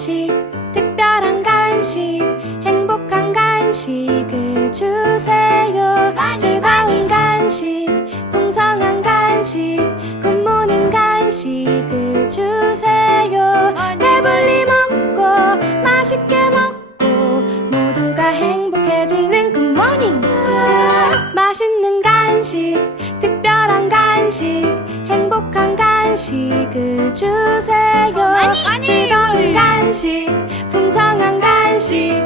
간식, 특별한 간식, 행복한 간식을 주세요. 즐거운 간식, 풍성한 간식, 굿모닝 간식을 주세요. 배불리 먹고 맛있게 먹고 모두가 행복해지는 굿모닝. 맛있는 간식, 특별한 간식, 행복한 간식을 주세요. 즐거운 간식, 풍성한 간식,